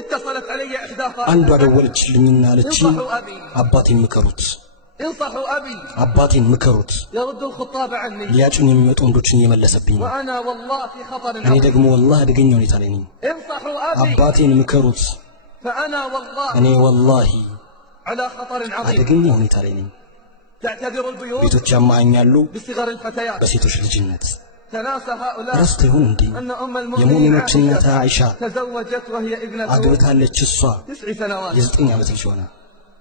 اتصلت علي إحداها አንዷ ደወለችልኝና አለች አባቴን ምከሩት انصحوا أبي አባቴን ምከሩት يرد الخطاب عني ሊያጩኝ የሚመጡ ወንዶችን እየመለሰብኝ ነው وأنا والله في خطر እኔ ደግሞ والله አደገኛ ሁኔታ ላይ ነኝ انصحوا أبي አባቴን ምከሩት فأنا والله እኔ والله على خطر عظيم አደገኛ ሁኔታ ላይ ነኝ تعتبر البيوت ቤቶች ያማኛሉ بصغر الفتيات በሴቶች ልጅነት تناسى هؤلاء ረስተ ይሁን እንዴ أن أم المؤمنين የሙእሚኖች እናት አይሻ تزوجت وهي ابنة አግብታለች እሷ 9 سنوات የ9 ዓመት ልጅ ሆና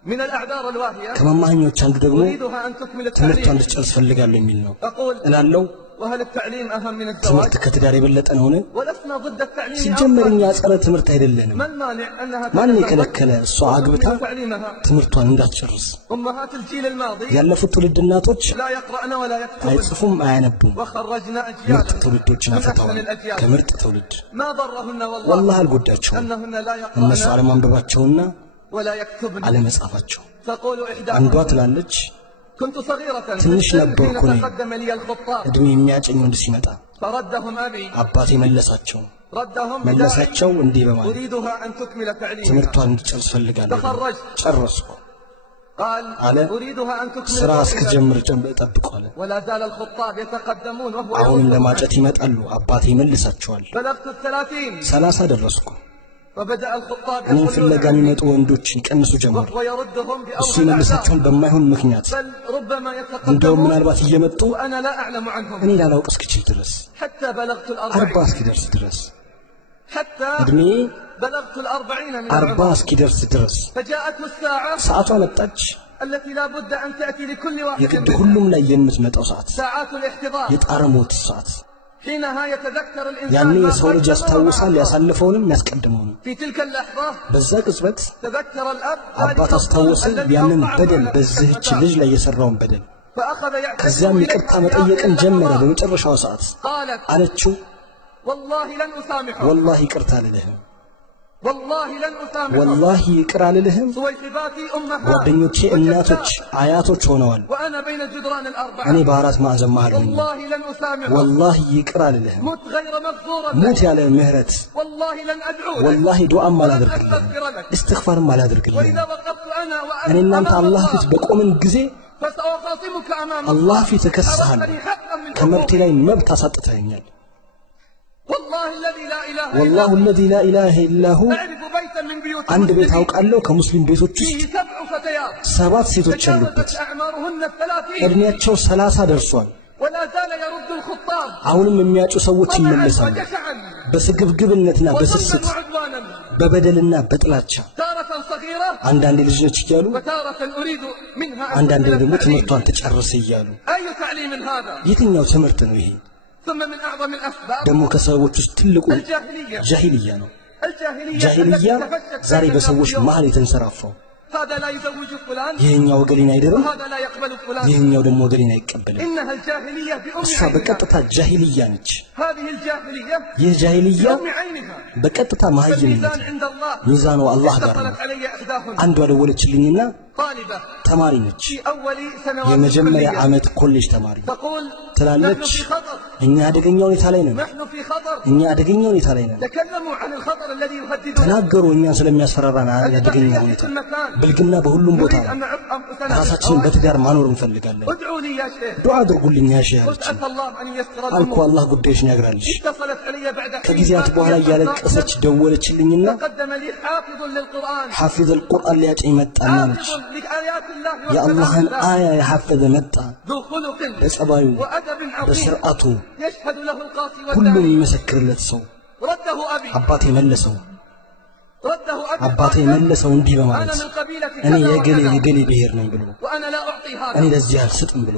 من الأعذار الواهية ከማማኞች አንዱ ደግሞ أريدها أن تكمل ትምህርቷን التعليم እንድትጨርስ ፈልጋለሁ የሚል ነው أقول እላለሁ وهل التعليم أهم من الزواج ትምህርት ከትዳር የበለጠ ነውን ولسنا ضد التعليم ሲጀመር እኛ ጸረ ትምህርት አይደለንም ما المانع أنها ማን تتزوج የከለከለ እሷ አግብታ وتكمل تعليمها ትምህርቷን እንዳትጨርስ أمهات الجيل الماضي ያለፉት ትውልድ እናቶች لا يقرأن ولا يكتبن አይጽፉም አያነቡም وخرجنا ምርጥ أجيالا ትውልዶችን من አፈተዋል أحسن الأجيال ከምርጥ ትውልድ ما ضرهن والله والله አልጎዳቸውም أنهن لا እነሱ يقرأن አለማንበባቸውና ولا يكتبن አለመጻፋቸው تقول አንዷ إحداهن ትላለች كنت صغيرة ትንሽ حين ነበርኩ እኔ تقدم لي الخطاب እድሜ የሚያጨኝ ወንድ ሲመጣ فردهم أبي አባቴ መለሳቸው ردهم መለሳቸው بداعي እንዲህ በማለት أريدها أن تكمل تعليمها ትምህርቷን እንድትጨርስ ፈልጋለሁ تخرجت ጨረስኩ قال على أريدها أن تكمل ስራ تعليمها እስክጀምር ጠብቀዋል ولا زال الخطاب يتقدمون وهو አሁንም يرد ለማጨት ይመጣሉ አባቴ ይመልሳቸዋል بلغت 30 30 ደረስኩ فبدأ الخطاب እኔን يقولون ፍለጋ የሚመጡ ወንዶች ይቀንሱ ጀመሩ وهو يردهم እሱ بأوهى الأعذار ይመልሳቸውን በማይሆን ምክንያት بل ربما እንደውም يتقدمون ምናልባት እየመጡ وأنا لا أعلم عنهم እኔ ላላውቅ እስክችል ድረስ حتى بلغت 40 40 እስኪደርስ ድረስ حتى እድሜ بلغت 40 من 40 العمر እስኪደርስ ድረስ فجاءته الساعة ሰዓቷ መጣች التي لا بد أن تأتي لكل واحد የግድ منهم ሁሉም ላይ የምትመጣው ሰዓት ساعات الاحتضار የጣረ ሞት ሰዓት حينها يتذكر ያኔ الإنسان ما የሰው ልጅ قدم ያስታውሳል وما أخر. ያሳለፈውንም ያስቀድመውንም في تلك اللحظة በዛ ቅጽበት تذكر الأب አባት ذلك አስታወሰ الظلم الذي ያንን أوقع በደል على تلك በዚህች الفتاة. ልጅ ላይ የሰራውን በደል فأخذ يعتذر ከዚያም إليه ይቅርታ في መጠየቅን آخر ጀመረ اللحظات. በመጨረሻው ሰዓት قالت አለችው والله لن أسامحه والله ይቅርታ አልልህም والله لن أسامحه والله ይቅር አልልህም صويحباتي أمها ጓደኞቼ እናቶች አያቶች ሆነዋል وأنا بين الجدران እኔ الأربعة በአራት ማዕዘን መሃል ሆኜ والله لن أسامحه والله ይቅር አልልህም مت غير مغفورة ሞት ያለ ምህረት والله لن أدعو لك والله ዱዓም ولن አላደርግልህም أستغفر لك እስትግፋርም አላደርግልህም وإذا وقفت أنا እኔ وأنت እናንተ أمام አላህ ፊት الله በቆምን ጊዜ فسأخاصمك أمام አላህ ፊት እከስሃለሁ أردتني حقا من ከመብቴ حقوقي ላይ መብት አሳጥተኸኛል والله الذي لا إله إلا والله هو الذي لا إله إلا هو أعرف بيتا من بيوت አንድ ቤት المسلمين አውቃለሁ ከሙስሊም ቤቶች ውስጥ فيه 7 فتيات 7 ሴቶች ያሉበት تجاوزت أعمارهن 30 እድሜያቸው 30 ደርሷል ولا زال يرد الخطاب አሁንም የሚያጩ ሰዎች طمعا ይመለሳሉ وجشعا በስግብግብነትና وظلما በስስት وعدوانا በበደልና በጥላቻ تارة صغيرة አንዳንድ ልጅ ነች እያሉ وتارة أريد منها أن አንዳንድ تكمل ደግሞ التعليم ትምህርቷን ትጨርስ እያሉ أي تعليم هذا የትኛው ትምህርት ነው ይሄ ثم من أعظم الأسباب ደግሞ ከሰዎች ውስጥ ትልቁ الجاهلية ጃሂልያ ነው الجاهلية ጃሂልያ التي تفشت ዛሬ بين በሰዎች اليوم. መሃል የተንሰራፋው هذا لا يزوج فلان ይሄኛው ወገሌን አይደለም وهذا لا يقبل فلان ይሄኛው ደግሞ ወገሌን አይቀበልም إنها الجاهلية بأم እሷ عينها በቀጥታ ጃሂልያ ነች هذه الجاهلية ይህ ጃሂልያ بأم عينها በቀጥታ ማህይምነት فالميزان عند الله ሚዛኑ አላህ ጋር ነው اتصلت علي إحداهن አንዷ ደወለችልኝና طالبة ተማሪ ነች في أول سنوات የመጀመሪያ الكلية ዓመት ኮሌጅ ተማሪ تقول نحن ትላለች في خطر እኛ አደገኛ ሁኔታ ላይ ነን نحن في خطر እኛ አደገኛ ሁኔታ ላይ ነን تكلموا عن الخطر الذي يهددنا ተናገሩ እኛን ስለሚያስፈራራን አደገኛ البقية ሁኔታ في المكان ብልግና በሁሉም ቦታ نريد ነው أن نعب أنفسنا ራሳችንን بالزواج. በትዳር ማኖር እንፈልጋለን ادعوا لي يا شيخ ዱዓ አድርጉልኝ ያሺ قلت ያለች عسى الله أن ييسر አልኩ الأمور አላህ ጉዳይሽን ያግራልሽ اتصلت علي بعد حين ከጊዜያት በኋላ እያለቀሰች ደወለችልኝና تقدم لي حافظ للقرآن ሐፊዝ القرآن ሊያጨኝ መጣና አለች حافظ لآيات الله የአላህን وكلام الله አያ የሐፈዘ መጣ ذو خلق በጸባዩ وأدب عظيم በስርዓቱ يشهد له القاصي ሁሉም والداني የሚመሰክርለት ሰው رده أبي አባቴ መለሰው رده أبي አባቴ قائلا መለሰው እንዲህ أنا በማለት من قبيلة እኔ كذا የገሌ وكذا የገሌ ብሔር ነኝ ብሎ وأنا لا أعطي እኔ هذا ለዚህ አልሰጥም ብሎ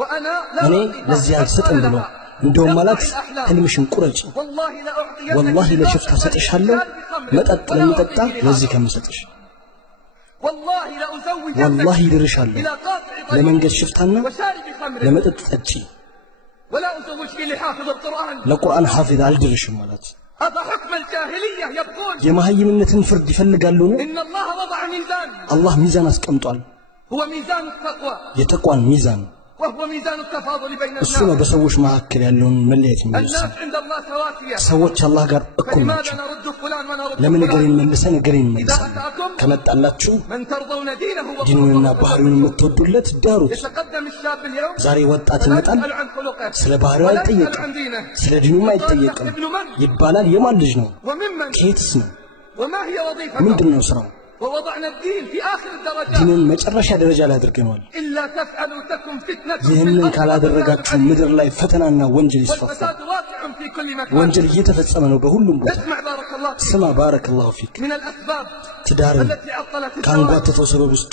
وأنا لا እኔ أعطي ለዚህ هذا አልሰጥም قال ብሎ لها እንደውም ማለት يقطع الأحلام. ህልምሽን ቁረጭ والله لا أعطينك ወላሂ لله ለሽፍታ ሰጥሻለሁ شارب خمر መጠጥ ولا ለሚጠጣ أعطيه ለዚህ لهذا. ከምሰጥሽ والله لا أزوجنك ወላሂ ይድርሻለሁ إلى قاطع طريق ለመንገድ ሽፍታና وشارب خمر ለመጠጥ ጠጪ ولا أزوجك لحافظ القرآن ለቁርአን ሐፊዝ አልድርሽም ማለት هذا حكم الجاهلية يبغون የማህይምነትን ፍርድ ይፈልጋሉ ነው إن الله وضع ميزان አላህ ሚዛን አስቀምጧል هو ميزان التقوى የተቋን ሚዛን وهو ميزان التفاضل بين እሱ ነው الناس. በሰዎች መካከል ያለውን መለያየት የሚወስነው። الناس عند الله سواسية. ሰዎች አላህ ጋር እኩል فلماذا ናቸው። نرد فلان ونرد ለምን እገሌን فلان؟ መልሰን እገሌን إذا መልሰን أتاكم ከመጣላችሁ من ترضون دينه ዲኑንና وخلقه ባህሪውን የምትወዱለት ዳሩት። يتقدم الشاب اليوم ዛሬ ወጣት ولا ይመጣል፣ يسأل عن خلقه ስለ ባህሪው ولا يسأل አይጠየቅም፣ عن دينه. ስለ ዲኑም አይጠየቅም። ابن من ይባላል የማን ልጅ ነው? وممن ከየትስ ነው? وما هي وظيفته؟ ምንድን ነው ስራው? ووضعنا الدين في آخر الدرجات. ዲኑን መጨረሻ ደረጃ ላይ አድርገናል። إلا تفعلوا تكن فتنة في ይህንን الأرض ካላደረጋችሁ ምድር ላይ ፈተናና ወንጀል ይስፋፋል። والفساد واقع في كل مكان. ወንጀል እየተፈጸመ ነው በሁሉም ቦታ። اسمع بارك الله فيك. ስማ ባረከላሁ ፊክ። من الأسباب ትዳርን التي عطلت الزواج ካንጓተተው ሰበብ ውስጥ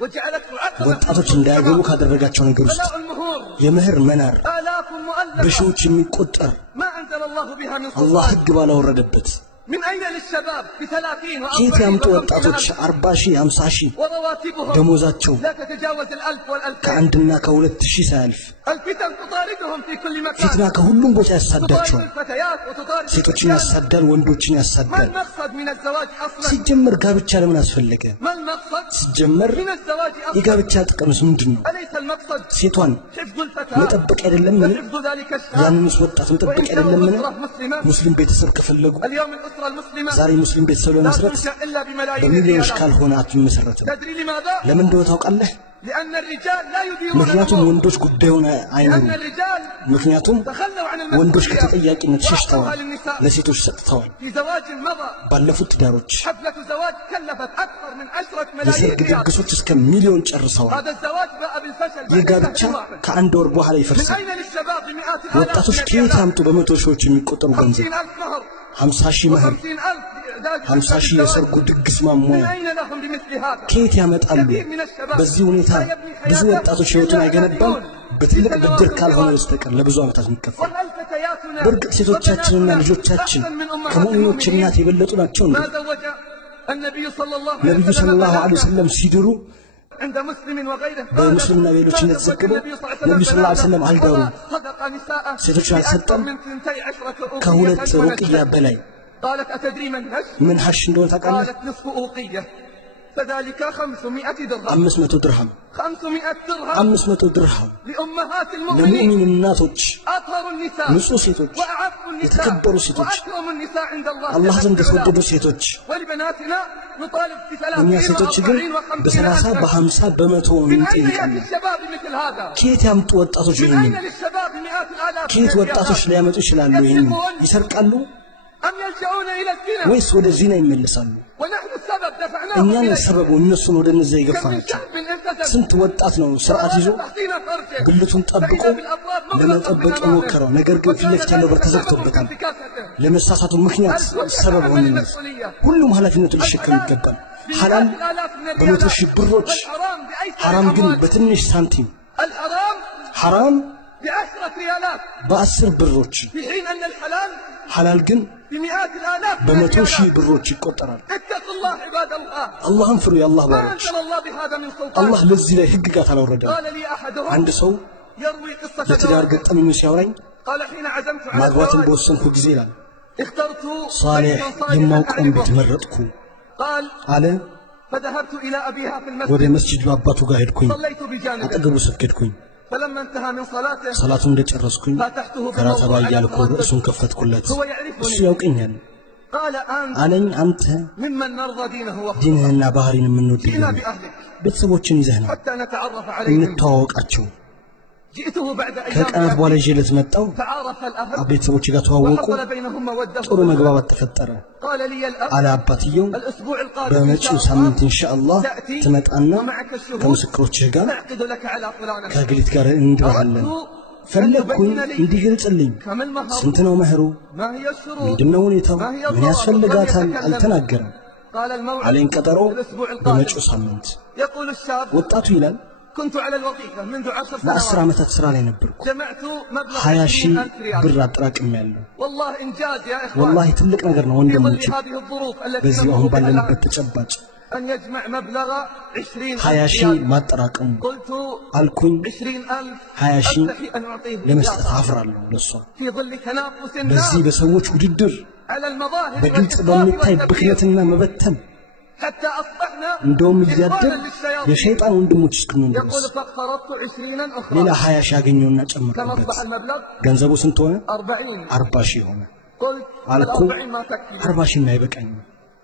وجعلته عقبة ወጣቶች እንዳያገቡ ካደረጋቸው ነገር ውስጥ بلاء المهور. የምህር መናር آلاف مؤلفة በሺዎች የሚቆጠር ما أنزل الله بها من አላህ سلطان. ሕግ ባላወረደበት من أين للشباب ب30 ከየት و40 ያምጡ و50 ወጣቶች 40 ሺህ 50 ሺህ ورواتبهم ደሞዛቸው لا تتجاوز 1000 و2000. ከአንድና ከሁለት ሺህ ሳያልፍ الفتن تطاردهم في كل ፊትና مكان. ከሁሉም ቦታ تطارد ያሳዳቸዋል። الفتيات وتطارد ሴቶችን الرجال. ያሳዳል፣ ወንዶችን ما ያሳዳል። المقصد من الزواج أصلا؟ ሲጀመር ጋብቻ ለምን አስፈለገ? ما المقصد ሲጀመر من الزواج أصلا؟ የጋብቻ ጥቅምስ ምንድን ነው? أليس المقصد ሴቷን حفظ الفتاة መጠበቅ አይደለምን? وحفظ ذلك الشاب؟ ያንንስ ወጣት መጠበቅ وإن كانوا አይደለምን? أسرة مسلمة. ሙስሊም ቤተሰብ ከፈለጉ اليوم الأسرة المسلمة ዛሬ ሙስሊም ቤተሰብ لا ለመስረት تنشأ إلا بملايين በሚሊዮኖች الريالات. ካልሆነ አትመሰረትም። تدري لماذا؟ ለምን እንደሆነ ታውቃለህ? لأن الرجال لا يديرون ምክንያቱም الأمور. ወንዶች ጉዳዩን لأن አይኖሩም። الرجال ምክንያቱም تخلوا عن ወንዶች المسؤولية ከተጠያቂነት ሸሽተዋል፣ وأعطوها للنساء. ለሴቶች ሰጥተዋል። في زواج مضى ባለፉት ትዳሮች حفلة زواج كلفت أكثر من 10 ملايين የሰርግ ريال. ድግሶች እስከ ሚሊዮን ጨርሰዋል። هذا الزواج باء بالفشل ይህ بعد ጋብቻ شهر واحد. ከአንድ ወር በኋላ من ይፈርሳል። أين للشباب بمئات الآلاف ወጣቶች من ከየት الريالات؟ ያምጡ በመቶ ሺዎች የሚቆጠሩ ገንዘብ? 50,000 مهر 50 ሺህ መህር፣ و50,000 إعداد 50 ሺህ الزواج. የሰርጉ ድግስ من ማሟያ أين لهم بمثل هذا؟ ከየት ያመጣሉ? كثير من الشباب በዚህ ሁኔታ لا يبني ብዙ حياته ወጣቶች ህይወትን إلا አይገነባም على በትልቅ ديون. ብድር ካልሆነ በስተቀር ለብዙ ዓመታት የሚከፈል። وهل فتياتنا በእርግጥ ሴቶቻችንና وبناتنا ልጆቻችን أحسن من أمهات ከሙእሚኖች المؤمنين؟ እናት የበለጡ ናቸው እንዴ? ما زوج النبي صلى الله عليه ነቢዩ وسلم ሰለላሁ ዐለይሂ بناته ወሰለም ሲድሩ عند مسلم وغيره በሙስሊምና ሌሎች እንደተዘገበው ነቢዩ ሰለላሁ ዐለይሂ ወሰለም አልዳሩም። صدق نساء ሴቶችን አልሰጠም من 12 ከሁለት أوقية ሩቅያ በላይ። قالت أتدري من نجم؟ ምን ሐሽ እንደሆነ ታውቃለህ? قالت نصف أوقية فذلك 500 درهم. 500 ድርሃም 500 درهم 500 ድርሃም لأمهات المؤمنين ለሙእሚን እናቶች፣ أطهر النساء ንጹህ ሴቶች፣ وأعف النساء የተከበሩ ሴቶች፣ وأكرم النساء عند الله አላህ جل ዘንድ في علاه. የተወደዱ ሴቶች። ولبناتنا نطالب እኛ ب30 ሴቶች ግን و40 በ30 و50 በ50 በመቶ من أين እንጠይቃለን። يأتي الشباب مثل هذا؟ ከየት ያምጡ ወጣቶች من ይህንን? أين للشباب مئات الآلاف من ከየት ወጣቶች الريالات؟ ሊያመጡ ይችላሉ? ይህንን ይሰርቃሉ أم يلجؤون إلى الزنا؟ ወይስ ወደ ዚና ይመለሳሉ? ونحن السبب دفعناهم እኛን إليه. ሰበቡ እነሱን ወደ እነዚያ كم من የገፋናቸው። شاب التزم ስንት ወጣት ነው ስርዓት ይዞ تحصين فرجه ብልቱን ጠብቆ فإذا بالأبواب مغلقة ለመጠበቅ من أمامه. የሞከረው ነገር ግን ፊት ለፊት ያለው በር ተዘግቶበታል። ለመሳሳቱ ምክንያት ሰበብ ሆነ። ሁሉም ኃላፊነቱን ሊሸከም ይገባል። ሐላል በመቶ ሺህ ብሮች፣ ሐራም ግን በትንሽ ሳንቲም፣ الحرام ሐራም ب10 ريالات በ10 ብሮች፣ في حين أن الحلال ሐላል ግን بمئات الآلاف من በመቶ ሺህ الريالات. ብሮች ይቆጠራል። اتقوا الله عباد الله. አላህን ፍሩ የአላህ ما ባሮች። أنزل الله بهذا من አላህ سلطان. ለዚህ ላይ ህግጋት አላወረደም። قال لي أحدهم አንድ ሰው يروي قصة ለትዳር زواج. ገጠመኙ ሲያወራኝ قال حين عزمت على ማግባትን الزواج በወሰንኩ ጊዜ ይላል اخترت ሳሌሕ بيتا صالحا የማውቀውን ቤት أعرفه. መረጥኩ قال አለ። فذهبت إلى أبيها في ወደ المسجد መስጂድ በአባቱ ጋር ሄድኩኝ። صليت بجانبه አጠገቡ ሰገድኩኝ። فلما انتهى من صلاته ሰላቱን እንደጨረስኩኝ فاتحته ከራተባ بالموضوع እያልኩ على ርዕሱን ከፈትኩለት። هو እሱ يعرفني ያውቀኛል قال أنت አለኝ። አንተ ممن نرضى دينه وخلقه ዲንህና ባህሪን የምንወድ جئنا بأهلك ቤተሰቦችን ይዘህ ነው حتى نتعرف عليهم እንተዋወቃቸው። جئته بعد ከቀናት أيام በኋላ ይዤለት መጣሁ። تعارف الأهل ቤተሰቦች ጋር ተዋወቁ። وحصل بينهم مودة ጥሩ መግባባት ተፈጠረ። قال لي الأب አለ አባትየው الأسبوع القادم إن በመጪው شاء ሳምንት الله ኢንሻአላህ تأتي ትመጣና ومعك الشهود ከምስክሮችህ ጋር نعقد لك على فلانة ከግሊት ጋር እንድራለን። ፈለግኩኝ እንዲገልጽልኝ كم المهر ስንት ነው መህሩ? ما هي الشروط ምንድነው ሁኔታው? ምን ያስፈልጋታል? አልተናገረም። قال الموعد አለኝ ቀጠሮ الأسبوع በመጪው القادم ሳምንት። يقول الشاب ወጣቱ ይላል كنت على الوظيفة منذ 10 ለ10 سنوات ዓመታት ስራ ላይ ነበርኩ። جمعت مبلغ 20 ሺህ 20,000 ريال ብር አጠራቅሜያለሁ። والله إنجاز يا إخوان ወላሂ ትልቅ ነገር ነው في ظل ወንድሞቼ። هذه الظروف التي በዚህ نمر አሁን بها ባለንበት الآن ተጨባጭ أن يجمع مبلغ 20,000 20 ሺህ ريال ማጠራቀሙ قلت አልኩኝ። 20,000 20 ሺህ أستحي أن أعطيه ለመስጠት إياه አፍራለሁ ለሷ። في ظل تنافس በዚህ الناس በሰዎች ውድድር على المظاهر በግልጽ والإسراف በሚታይ والتبذير ብክነትና መበተን حتى أصبحنا እንደውም እያደር የሸይጣን ወንድሞች እስክንሆን ድረስ يقول فاقترضت 20 أخرى ሌላ 20 ሺህ አገኘውና ጨመርኩበት። كم أصبح المبلغ؟ ገንዘቡ ስንት ሆነ? 40 ሺህ ሆነ። قلت አልኩ 40 ما تكفي 40 ሺህ የማይበቃኝም፣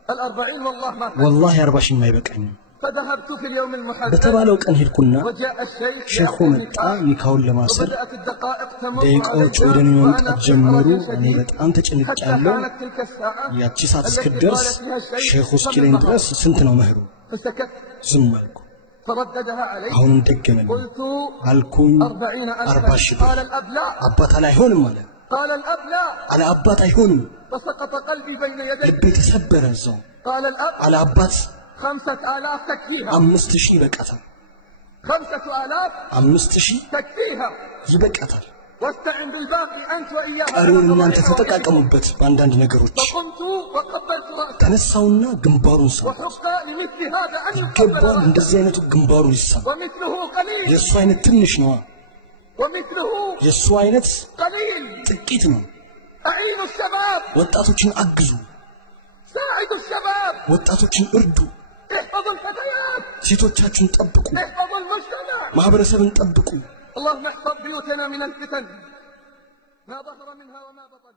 40 والله ما تكفي ወላሂ 40 ሺህ የማይበቃኝም። فذهبت في اليوم المحدد በተባለው ቀን ሄድኩና وجاء الشيخ ሼኹ መጣ። ኒካውን ለማሰር وبدأت الدقائق تمر ደቂቃዎች ወደ እኔ መምጣት ጀመሩ። እኔ በጣም ተጨንቄያለሁ። كانت تلك الساعة ያቺ ሰዓት እስክትደርስ ሼኹ እስኪለኝ ድረስ ስንት ነው መህሩ? فسكت ዝም አልኩ። فرددها علي አሁንም ደገመኝ። قلت አልኩኝ 40 ሺህ قال الأب لا አባት አይሆንም አለ። قال الأب لا አለ አባት አይሆንም። فسقط قلبي بين يديه ልቤ ተሰበረ እዛው። قال الأب አለ አባት 5000 تكفيها 5000 ይበቃታል፣ 5000 5000 تكفيها ይበቃታል። واستعن بالباقي أنت وإياه ቀሪውን እናንተ ተጠቃቀሙበት በአንዳንድ ነገሮች። فقمت وقبلت رأسه ተነሳውና ግንባሩን ሳም። وحق لمثل هذا أن يقبل ይገባል رأسه እንደዚህ አይነቱ ግንባሩን ይሳም። ومثله قليل የእሱ አይነት ትንሽ ነው፣ ومثله የእሱ አይነት قليل ጥቂት ነው። أعينوا الشباب ወጣቶችን አግዙ፣ ساعدوا الشباب ወጣቶችን እርዱ፣ احفظوا الفتيات ሴቶቻችሁን ጠብቁ፣ احفظوا المجتمع ማህበረሰብን ጠብቁ። اللهم احفظ بيوتنا من الفتن ما ظهر منها وما بطن